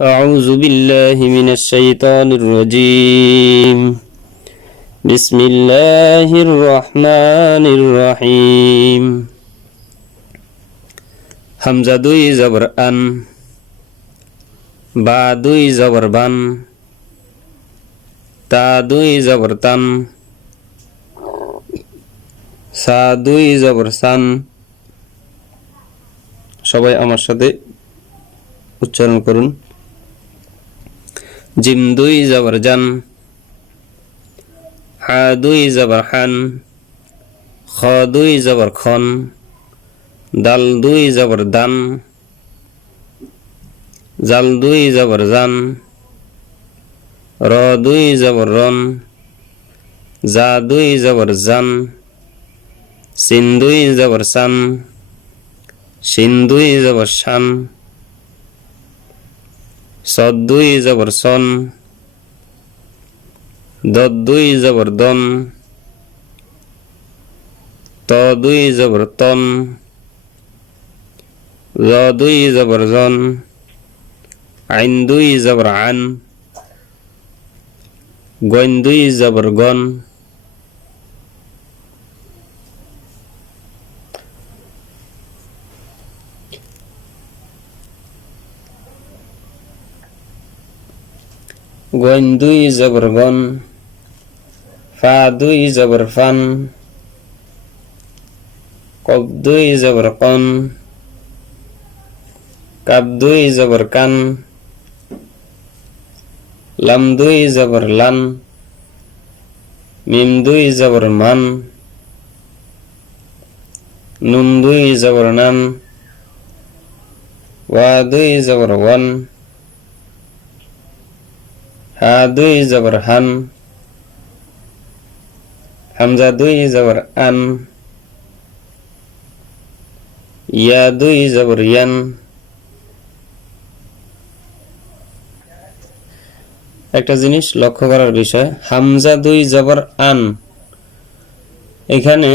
أعوذ بالله من الشيطان الرجيم بسم الله الرحمن الرحيم হামজা দুই জবর আন, বা দুই জবর বান, তা দুই জবর তান, সা দুই জবর সান। সবাই আমার সাথে উচ্চারণ করুন। জিম দুই জবর জান, হা দুই জবর হান, খ দুই জবর খন, দাল দুই জবর দান, জাল দুই জবর জান, র দুই জবর রন, জা দুই জবর জান, সিন দুই জবর সান, শিন দুই জবর শান, সদ দুই জবর সন, দদ দুই জবর দন, ত দুই জবর তন, জ দুই জবর জন, আইন দুই জবর আন, গইন দুই জবর গন। গইন দুই জবর গন, ফা দুই জবর ফান, কব দুই জবর কন, কাব দুই জবর কান, লাম দুই জবর লান, মিম দুই জবর মান, নুন দুই জবর নান, ওয়া দুই জবর ওয়ান, হা দুই জবর হান, হামজা দুই জবর আন, ইয়া দুই জবর ইয়ান। একটা জিনিস লক্ষ্য করার বিষয়, হামজা দুই জবর আন, এখানে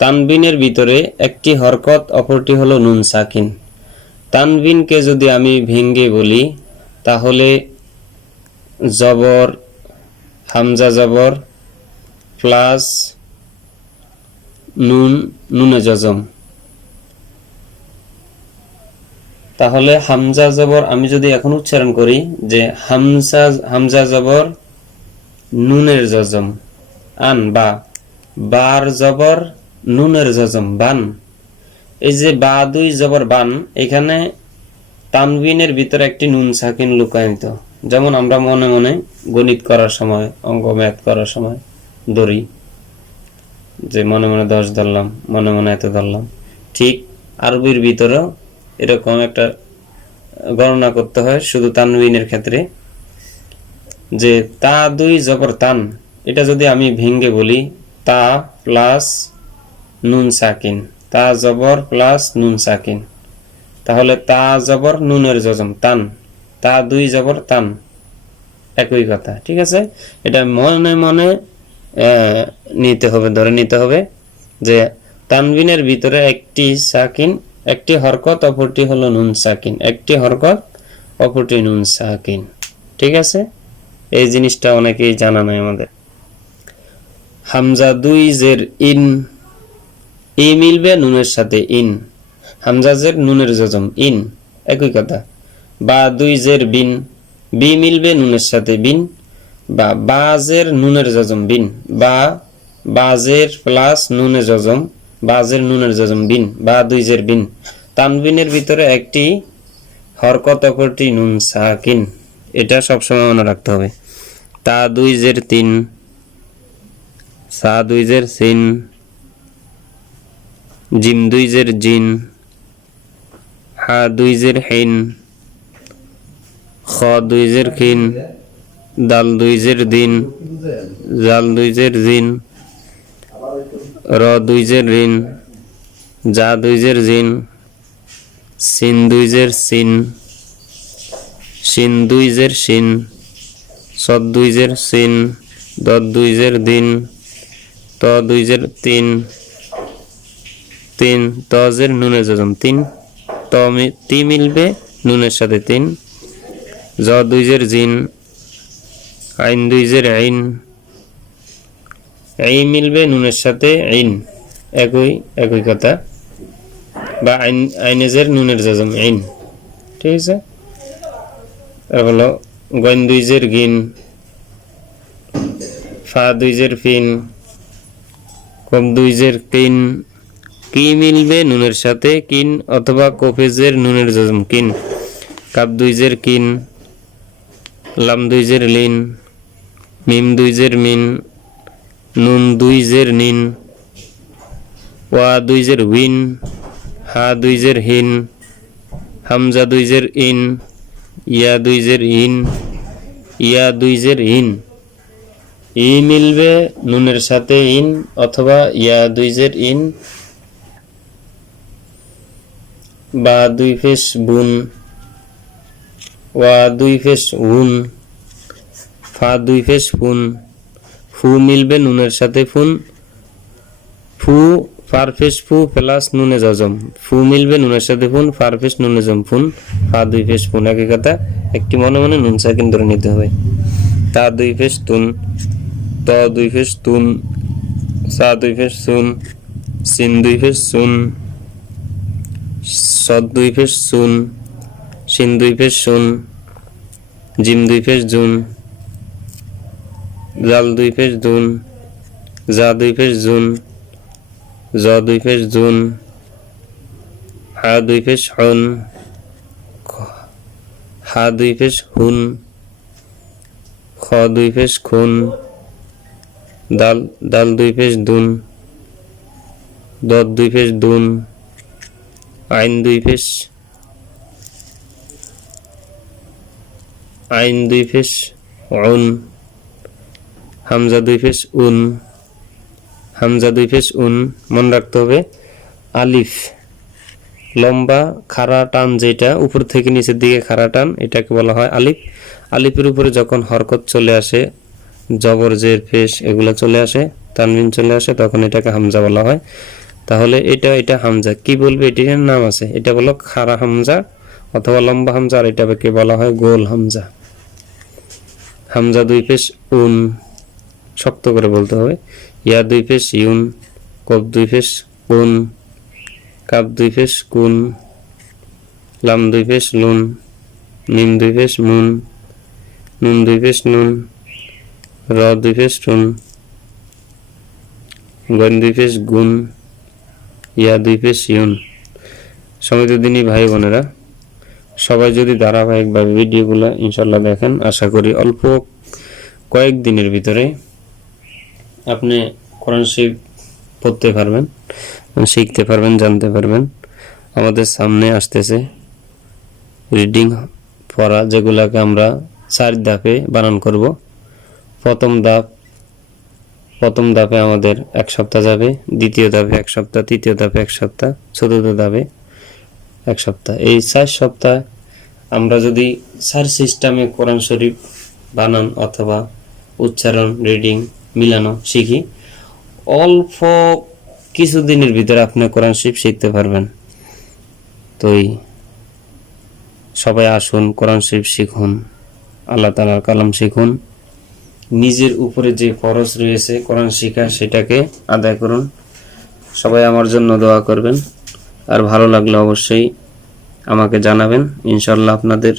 তানবিনের ভিতরে একটি হরকত, অপরটি হলো নুন সাকিন। তানবিনকে যদি আমি ভেঙ্গে বলি তাহলে জবর, হামজা জবর প্লাস নুনে জজম। তাহলে হামজা জবর আমি যদি এখন উচ্চারণ করি যে হামজা জবর নুনের জজম আন, বা বার জবর নুনের জজম বান। এই যে বা দুই জবর বান, এখানে তানবিনের ভিতরে একটি নুন সাকিন লুকায়িত। যেমন আমরা মনে মনে গণিত করার সময়, অঙ্ক ম্যাথ করার সময় ধরি যে মনে মনে 10 ধরলাম, মনে মনে এত ধরলাম, ঠিক আরবির ভিতরেও এরকম একটা গণনা করতে হয় শুধু তানবিনের ক্ষেত্রে। যে তা দুই জবর তান, এটা যদি আমি ভেঙ্গে বলি তা প্লাস নুন সাকিন, তা জবর প্লাস নুন সাকিন, তাহলে তা জবর নুনের জজম তান, তা দুই জবর তান, একই কথা। ঠিক আছে, এটা মনে মনে নিতে হবে, ধরে নিতে হবে যে তানবিনের ভিতরে একটি সাকিন, একটি হরকত, অপরটি হলো নুন সাকিন, একটি হরকত অপরটি নুন সাকিন। ঠিক আছে, এই জিনিসটা অনেকেই জানা নাই আমাদের। হামজা দুই জের ইন, ই মিলবে নুনের সাথে ইন, হামজা জের নুনের জজম ইন, একই কথা। বা দুই জের বিন, বি মিলবে নুনের সাথে বিন, বা বাজের নুনের জজম বিন, বা বাজের প্লাস নুনের জজম, বাজের নুনের জজম বিন, বা দুই জের বিন। তানবিনের ভিতরে একটি হরকত, অপরটি নুন সাকিন, এটা সবসময় মনে রাখতে হবে। তা দুই জের তিন, সা দুই জের সিন, জিম দুই জের জিন, হা দুই জের হিন, খ দুই জের খিন, দাল দুই জের দিন, জাল দুই জের জিন, র দুই জের রিন, জা দুই জের জিন, সিন দুই জের সিন, শিন দুই জের শিন, সদ দুই জের সিন, দদ দুই জের দিন, ত দুই জের তিন, তিন ত জের নুনে জজম তিন, তি মিলবে নুনের সাথে 3, জ 2 জের জিন, আইন 2 জের আইন, এই মিলবে নুনের সাথে আইন, একই কথা, বা আইনে জের নুনের জজম আইন, ঠিক আছে। আর হলো গইন 2 জের গিন, ফা 2 জের ফিন, কফ 2 জের কিন, কি মিলবে নুনের সাথে কিন অথবা কফেজের নুনের জজম কিন, কাপ 2 জের কিন, লাম 2 জের লিন, মিম 2 জের মিন, নুন 2 জের নিন, ওয়া 2 জের উইন, হা 2 জের হিন, হামজা 2 জের ইন, ইয়া 2 জের ইন, ইয়া 2 জের ইন, ই মিলবে নুনের সাথে ইন অথবা ইয়া 2 জের ইন, বা 2 ফেস বুন, ওয়া 2 ফেস উন, ফা 2 ফেস ফুন, ফু মিলবে নুনের সাথে ফুন, ফু ফারফেস ফু প্লাস নুনে জজম, ফু মিলবে নুনের সাথে ফুন, ফারফেস নুনে জজম ফুন, ফা 2 ফেস ফুন, একই কথা, একটি মনে মনে নুন সাকিন ধরে নিতে হবে। তা 2 ফেস তুন, ত 2 ফেস তুন, সা 2 ফেস সুন, সিন 2 ফেস সুন, সদ 2 ফেস সুন, শিন 2 ফেস সুন, জিম 2 ফেস জুন, জাল 2 ফেস দুন, জা 2 ফেস জুন, জ 2 ফেস জুন, হা 2 ফেস হুন, হা 2 ফেস হুন, খ 2 ফেস খুন, দাল 2 ফেস দুন, দ 2 ফেস দুন, আইন 2 ফেস উন, হামজা 2 ফেস উন, হামজা 2 ফেস উন, মনে রাখতে হবে আলিফ লম্বা খাড়া টান, যেটা উপর থেকে নিচের দিকে খাড়া টান, এটাকে বলা হয় আলিফ। আলিফের উপরে যখন হরকত চলে আসে, জবর জের পেশ এগুলা চলে আসে, তানবিন চলে আসে, তখন এটাকে হামজা বলা হয়। তাহলে এটা হামজা কি বলবে, এটির নাম আছে, এটা বলো খাড়া হামজা অথবা লম্বা হামজা, আর এটাকে বলা হয় গোল হামজা। হামজা 2 ফেস উন, শক্ত করে বলতে হবে। ইয়া 2 ফেস ইউন, কফ 2 ফেস কুন, কাপ 2 ফেস কুন, লাম 2 ফেস লুন, মিম 2 ফেস মুন, নুন 2 ফেস নুন, র 2 ফেস টুন, গন 2 ফেস গুন, ইয়া 2 ফেস ইউন। সমিত দিনী ভাই বোনেরা, সবাই যদি ধারাবাহিকভাবে ভিডিওগুলো ইনশাল্লাহ দেখেন, আশা করি অল্প কয়েকদিনের ভিতরে আপনি কোরআন শরীফ পড়তে পারবেন, শিখতে পারবেন, জানতে পারবেন। আমাদের সামনে আসতেছে রিডিং পড়া, যেগুলোকে আমরা 4 ধাপে বানান করব। প্রথম ধাপে আমাদের 1 সপ্তাহ যাবে, দ্বিতীয় ধাপে 1 সপ্তাহ, তৃতীয় ধাপে 1 সপ্তাহ, চতুর্থ ধাপে 1 সপ্তাহ। এই 4 সপ্তাহ আমরা যদি 4 সিস্টেমে কোরআন শরীফ বানান অথবা উচ্চারণ, রিডিং মিলানো শিখি, অল্প কিছুদিনের ভিতরে আপনি কোরআন শরীফ শিখতে পারবেন। তো সবাই আসুন, কোরআন শরীফ শিখুন, আল্লাহ তাআলার কালাম শিখুন, নিজের উপরে যে ফরজ রয়েছে কোরআন শিখা, সেটাকে আদায় করুন। সবাই আমার জন্য দোয়া করবেন, আর ভালো লাগলে অবশ্যই আমাকে জানাবেন। ইনশাআল্লাহ আপনাদের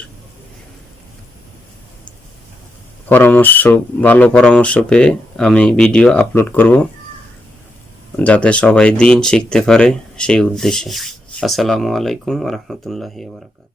ভালো পরামর্শ পেয়ে আমি ভিডিও আপলোড করব, যাতে সবাই দিন শিখতে পারে, সেই উদ্দেশ্যে। আসসালামু আলাইকুম ওয়া রাহমাতুল্লাহি ওয়া বারাকাতুহু।